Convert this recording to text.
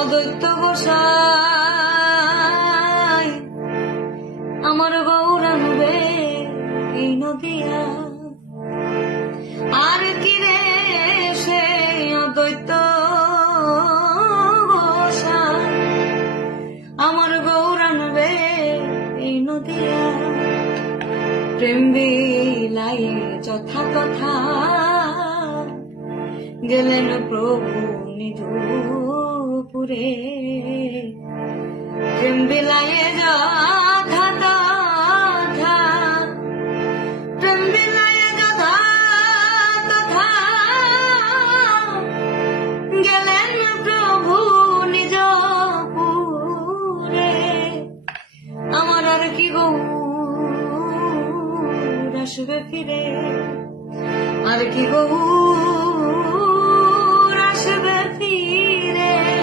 অদ্বৈত গোসাই আমার গৌরাঙ্গে এই নদিয়া আর কি রে সে অদ্বৈত গোসাই আমার গৌরাঙ্গে এই নদিয়া প্রেম বিলাই যথা তথা গেলেন প্রভু নিধুপুরে প্রেম বিলায়ে যথা